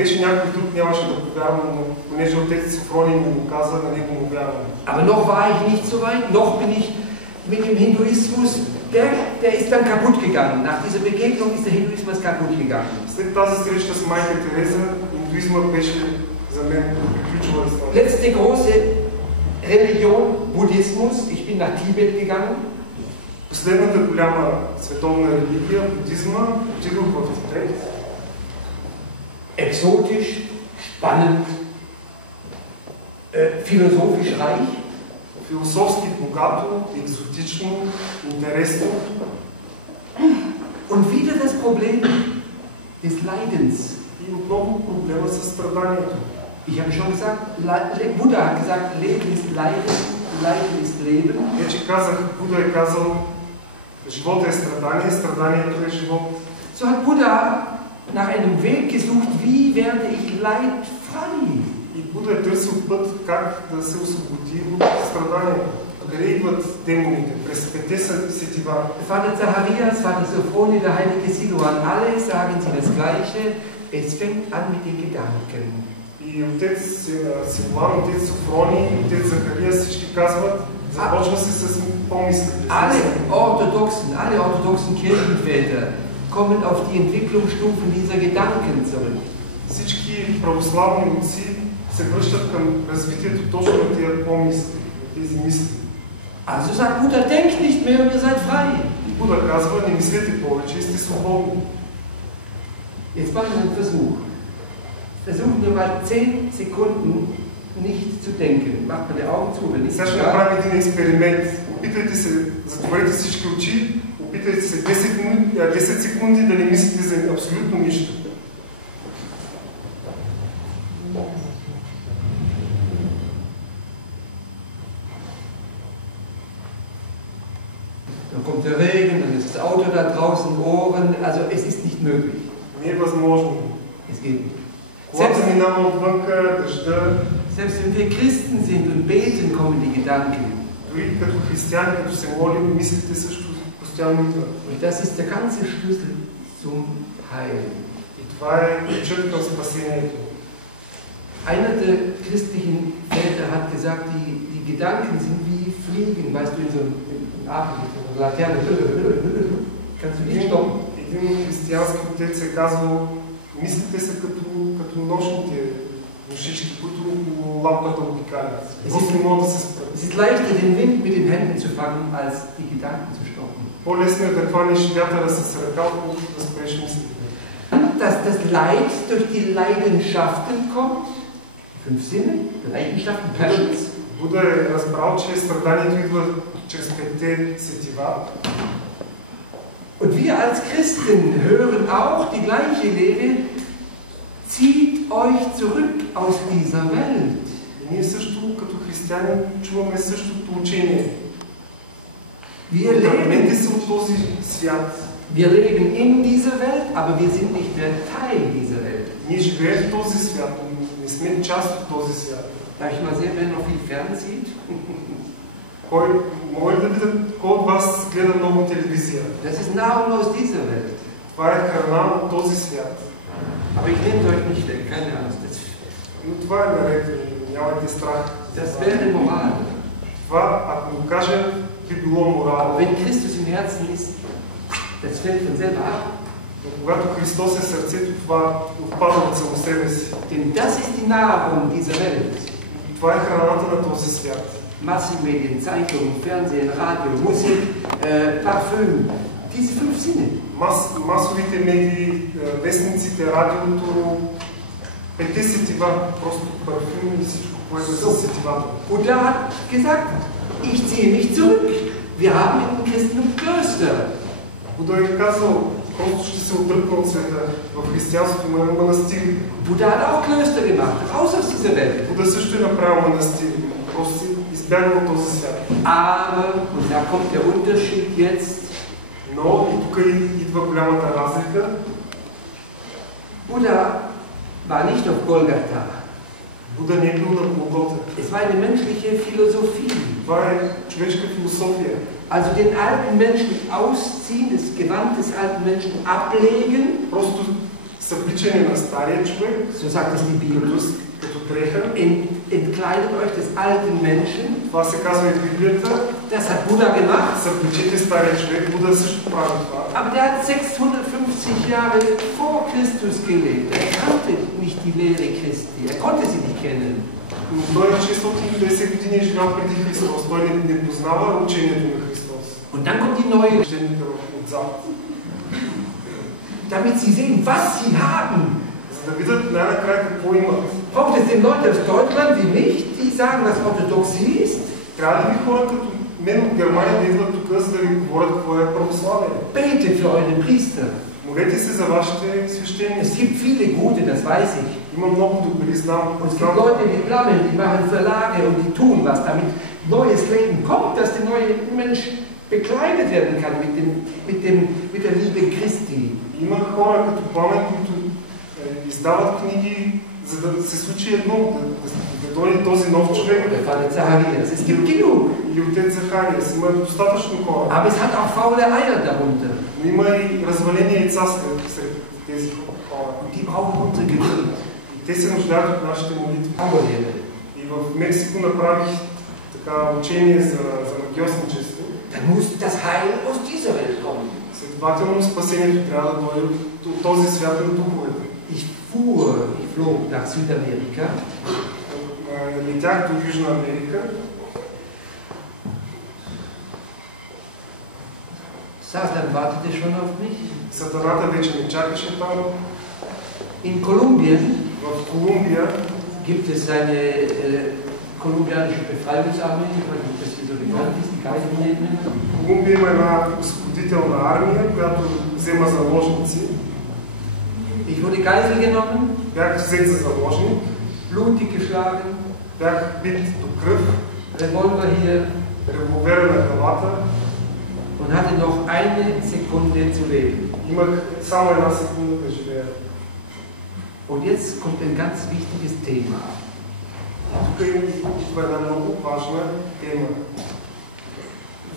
беше някой друг, нямаше да повярвам, но понеже отец Софроний му го каза, на него му вярвам. Aber noch war ich nicht so weit, noch bin ich mit dem Hinduismus, der ist dann kaputt gegangen. Nach dieser Begegnung ist der Hinduismus kaputt gegangen. След тази среща с майка Тереза, индуизмът беше за мен приключила история. Letzte große Religion, Buddhismus. Ich bin nach Tibet gegangen. Последната голяма световна религия, будизма, отидох в Тибет. Exotisch, spannend, philosophisch reich. Философски богато, екзотично, интересно. Und wieder das Problem des Leidens. И отново проблема със страданието. Ich habe schon gesagt, Buddha hat gesagt, Leben ist Leiden, Leiden ist Leben. Вече казах, Буда е казал, живота е страдание, страданието е живот. So hat Buddha nach einem Weg gesucht, wie werde ich leidfrei? И Буда е търсил път как да се освободи от страданието. Къде идват демоните? През пете сетива. Vater Zacharias, Vater Sophronie, der heilige Siluan, alle sagen sie das Gleiche. Es fängt an mit den Gedanken. И отец Силуан, отец Софроний, отец Захария всички казват, започва се с помислите. Alle orthodoxen Kirchenväter kommen auf die Entwicklungsstufen dieser Gedanken zurück. Всички православни отци се връщат към развитието точно на тия помисли, на тези мисли. Also sagt Buddha, denkt nicht mehr und ihr seid frei. И Буда казва, не мислете повече и сте свободни. Jetzt machen wir einen Versuch. Versuchen wir mal 10 Sekunden nicht zu denken. Macht mal die Augen zu, wenn nicht. Сега ще направим един експеримент. Опитайте се, затворете всички очи, опитайте се 10 секунди да не мислите за абсолютно нищо. Dann kommt der Regen, dann ist das Auto da draußen, Ohren, also es ist nicht möglich. Не е възможно. Es geht nicht. Колата минава отвънка, дъжда. Selbst wenn wir Christen sind und beten, kommen die Gedanken. Дори като християни, като се молим, мислите също постоянно идват. Und das ist der ganze Schlüssel zum Heilen. И това е ключът към спасението. Einer der christlichen Väter hat gesagt, die Gedanken sind wie Fliegen, weißt du, in so einer Laterne. Kannst du nicht stoppen. Един християнски отец е казал, мислите са като нощните мушички, които лампата обикалят. Просто не могат да се спрат. Es ist leichter, den Wind mit den Händen zu fangen, als die Gedanken zu stoppen. По-лесно е да хванеш вятъра с ръка, отколкото да спреш мислите. Dass das Leid durch die Leidenschaften kommt, 5 Sinne, Leidenschaften, Passions. Буда е разбрал, че страданието идва чрез 5 сетива. Und wir als Christen hören auch die gleiche Lehre, zieht euch zurück aus dieser Welt. И ние също, като християни, чуваме същото учение. Wir Отървете се от този свят. Wir leben in dieser Welt, aber wir sind nicht mehr Teil dieser Welt. Ние живеем в този свят, но не сме част от този свят. Darf ich mal sehen, wer noch viel Fern sieht? Може да видят кой от вас гледа много телевизия. Das ist Nahrung aus dieser Welt. Това е храна от този свят. Aber ich nehme euch nicht weg, keine Angst. Но това е наред, нямайте страх. Das wäre Moral. Това, ако го кажа, би било морално. Wenn Christus im Herzen ist, das fällt von selber ab. Но когато Христос е сърцето, това отпада от само себе си. Denn das ist die Nahrung dieser Welt. Това е храната на този свят. Massenmedien, Zeitungen, Fernsehen, Radio, Musik, Parfüm, diese 5 Sinne. Масовите медии, вестниците, радиото, 5 сетива, просто парфюм и всичко, което е със сетивата. Buddha hat gesagt, ich ziehe mich zurück. Wir haben in Christentum Klöster. Буда е казал, просто ще се отдръпна от света. В християнството има манастири. Buddha hat auch Klöster gemacht, raus aus dieser Welt. Буда също е направил манастири. Просто избягва от този свят. Aber, und da kommt der Unterschied jetzt, Но и тук идва голямата разлика. Buddha war nicht auf Golgatha. Буда не е бил на Голгота. Es war eine menschliche Philosophie. Това е човешка философия. Also den alten Menschen ausziehen, das Gewand des alten Menschen ablegen. Просто събличане на стария човек, so sagt es die Bibel, като дреха. entkleidet euch des alten Menschen. Това се казва и в Библията. Das hat Buddha gemacht. Събличете стария човек. Буда също прави това. Aber der hat 650 Jahre vor Christus gelebt. Er kannte nicht die Lehre Christi. Er konnte sie nicht kennen. Но той 650 години е живял преди Христос. Той не познава учението на Христос. Und dann kommt die neue, Учените отзад. damit sie sehen, was sie haben. За да видят най-накрая какво имат. Braucht es den Leuten aus Deutschland wie mich, die sagen, was Orthodoxie ist? Трябва да ви хора като мен от Германия да идват тук, за да ви говорят какво е православие. Betet für eure Priester. Молете се за вашите свещеници. Es gibt viele gute, das weiß ich. Има много добри, знам. Und es gibt Leute, die flammen, die machen Verlage und die tun was, damit neues Leben kommt, dass der neue Mensch bekleidet werden kann mit der Liebe Christi. Има хора като Пламен, които издават книги, за да се случи едно, да дойде този нов човек. Es gibt genug. Или отец Захариас. Има достатъчно хора. Aber es hat auch faule Eier darunter. Но има и развалени яйца сред тези хора. Die brauchen unsere Gebet. И те се нуждаят от нашите молитви. И в Мексико направих така учение за магиосничество. Dann muss das Heil aus dieser Welt kommen. Следователно спасението трябва да дойде от този свят на духовете. Ich flog nach Südamerika. Летях до Южна Америка. Satan wartete schon auf mich. Сатаната вече ме чакаше там. In Kolumbien В Колумбия gibt es eine kolumbianische Befreiungsarmee, ich weiß nicht, ob das hier so bekannt ist, die Geiselnehmer. В Колумбия има една освободителна армия, която взема заложници. Ich wurde Geisel genommen, Бях взет за заложник, blutig geschlagen, бях бит до кръв, Revolver hier револвера на главата. und hatte noch eine Sekunde zu leben. Имах само една секунда да живея. Und jetzt kommt ein ganz wichtiges Thema. Тук идва една много важна тема.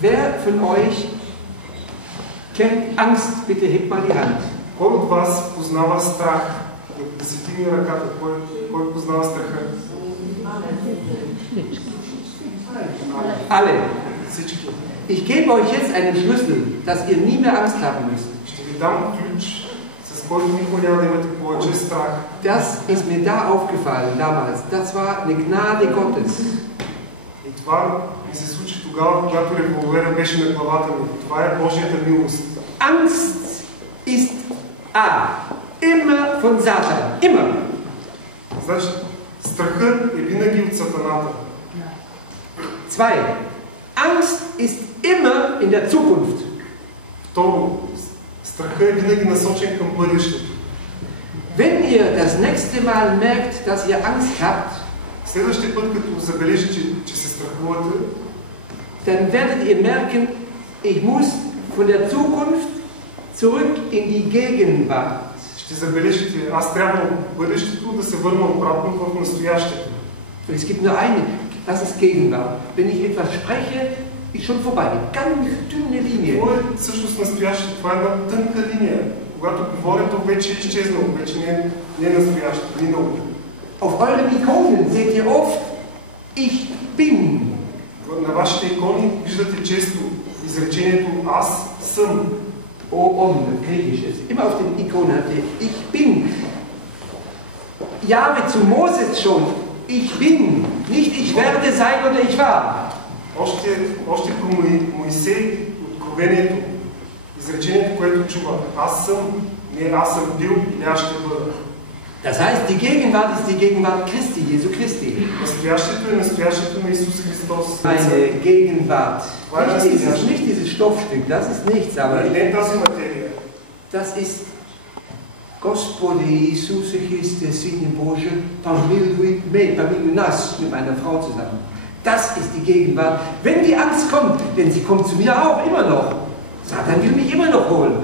Wer von euch kennt Angst? Bitte hebt mal die Hand. Кой от вас познава страх? Да си вдигне ръката. Кой познава страха? Alle. Всички. Ich gebe euch jetzt einen Schlüssel, dass ihr nie mehr Angst haben müsst. Ще ви дам ключ, с който никога няма да имате повече страх. Das ist mir da aufgefallen damals. Das war eine Gnade Gottes. И това ми се случи тогава, когато револвера беше на главата ми. Това е Божията милост. Angst ist immer von Satan. Immer. Значи, страхът е винаги от сатаната. 2. Angst ist immer in der Zukunft. Второ, страхът е винаги насочен към бъдещето. Wenn ihr das nächste Mal merkt, dass ihr Angst habt, Следващия път, като забележите, че се страхувате, dann werdet ihr merken, ich muss von der Zukunft zurück in die Gegenwart. ще забележите, аз трябва от бъдещето да се върна обратно в настоящето. Es gibt nur eine, das ist Gegenwart. Wenn ich etwas spreche, ist schon vorbei. Ganz dünne Linie. Това е всъщност настоящето, това е една тънка линия. Когато говоря, то вече е изчезнало, вече не е настоящето, минало. Auf euren Ikonen seht ihr oft, ich bin. На вашите икони виждате често изречението аз съм. Griechisch ist. Immer auf den Ikonen habt ihr ich bin. Jahwe zu Moses schon, ich bin. Nicht ich werde sein oder ich war. Още про Моисей, откровението, изречението, което чува аз съм, не аз съм бил или аз ще бъда. Das heißt, die Gegenwart ist die Gegenwart Christi, Jesu Christi. Настоящето е настоящето на Исус Христос. Eine Gegenwart. Nicht dieses Stoffstück, das ist nichts, aber Не тази материя. das ist Господи Иисусе Christe, Sine Bože, помилуй нас, mit meiner Frau zusammen. Das ist die Gegenwart. Wenn die Angst kommt, denn sie kommt zu mir auch immer noch. Satan will mich immer noch holen.